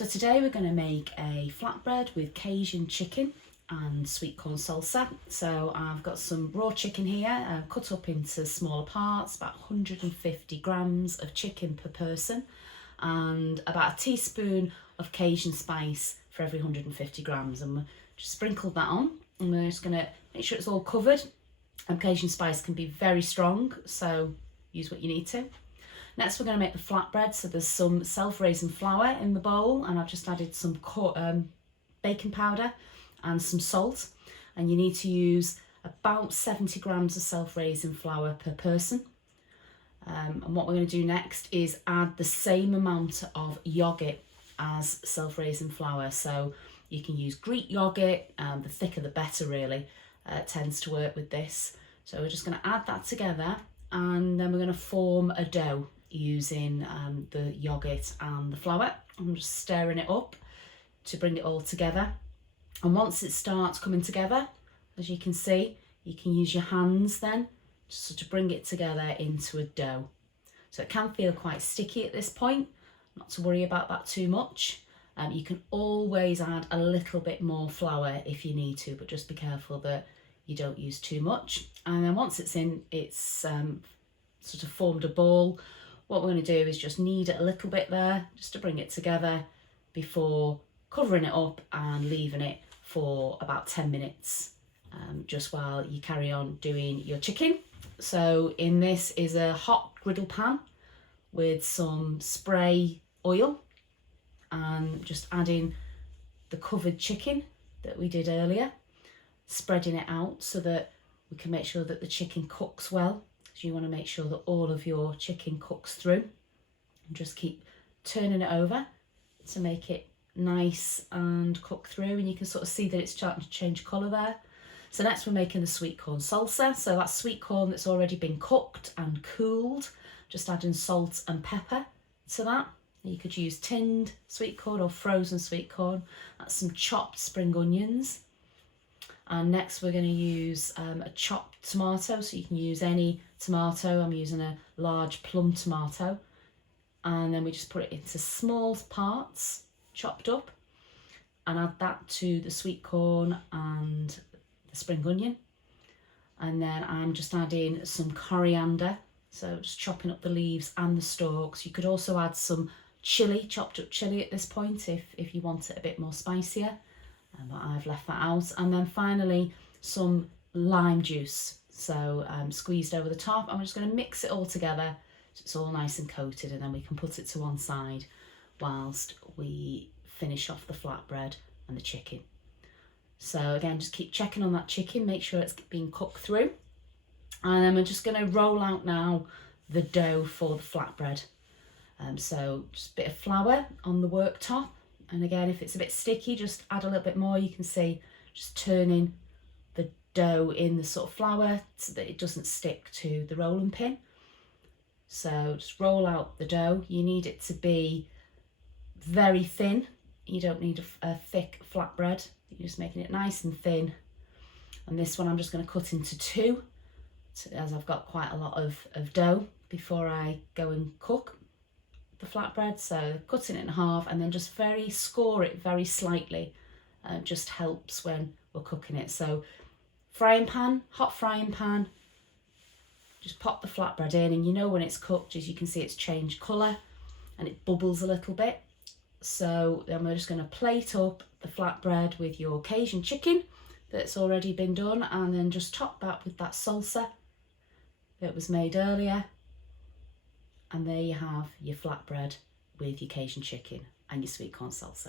So today we're going to make a flatbread with Cajun chicken and sweet corn salsa. So I've got some raw chicken here, cut up into smaller parts, about 150 grams of chicken per person, and about a teaspoon of Cajun spice for every 150 grams. And we'll just sprinkle that on, and we're just going to make sure it's all covered. Cajun spice can be very strong, so use what you need to. Next we're going to make the flatbread. So there's some self-raising flour in the bowl, and I've just added some baking powder and some salt, and you need to use about 70 grams of self-raising flour per person. And what we're going to do next is add the same amount of yogurt as self-raising flour. So you can use Greek yogurt, the thicker the better really. It tends to work with this. So we're just going to add that together, and then we're going to form a dough using the yogurt and the flour. I'm just stirring it up to bring it all together. And once it starts coming together, as you can see, you can use your hands then just to bring it together into a dough. So it can feel quite sticky at this point, not to worry about that too much. You can always add a little bit more flour if you need to, but just be careful that you don't use too much. And then once it's in, it's sort of formed a ball. What we're going to do is just knead it a little bit there, just to bring it together before covering it up and leaving it for about 10 minutes, just while you carry on doing your chicken. So in this is a hot griddle pan with some spray oil, and just adding the covered chicken that we did earlier, spreading it out so that we can make sure that the chicken cooks well. So you want to make sure that all of your chicken cooks through, and just keep turning it over to make it nice and cook through, and you can sort of see that it's starting to change colour there. So next we're making the sweet corn salsa. So that's sweet corn that's already been cooked and cooled, just adding salt and pepper to that. You could use tinned sweet corn or frozen sweet corn. That's some chopped spring onions. And next we're going to use a chopped tomato, so you can use any tomato. I'm using a large plum tomato. And then we just put it into small parts, chopped up, and add that to the sweet corn and the spring onion. And then I'm just adding some coriander, so just chopping up the leaves and the stalks. You could also add some chilli, chopped up chilli at this point if you want it a bit more spicier. But I've left that out. And then finally some lime juice, so squeezed over the top. I'm just going to mix it all together so it's all nice and coated, and then we can put it to one side whilst we finish off the flatbread and the chicken. So again, just keep checking on that chicken, make sure it's being cooked through. And then we're just going to roll out now the dough for the flatbread. So just a bit of flour on the worktop. And again, if it's a bit sticky, just add a little bit more. You can see just turning the dough in the sort of flour so that it doesn't stick to the rolling pin. So just roll out the dough. You need it to be very thin. You don't need a thick flatbread. You're just making it nice and thin. And this one I'm just going to cut into two, as I've got quite a lot of dough before I go and cook the flatbread. So cutting it in half and then just score it very slightly, just helps when we're cooking it. So frying pan, hot frying pan, just pop the flatbread in, and you know when it's cooked, as you can see, it's changed colour and it bubbles a little bit. So then we're just going to plate up the flatbread with your Cajun chicken that's already been done, and then just top that with that salsa that was made earlier. And there you have your flatbread with your Cajun chicken and your sweet corn salsa.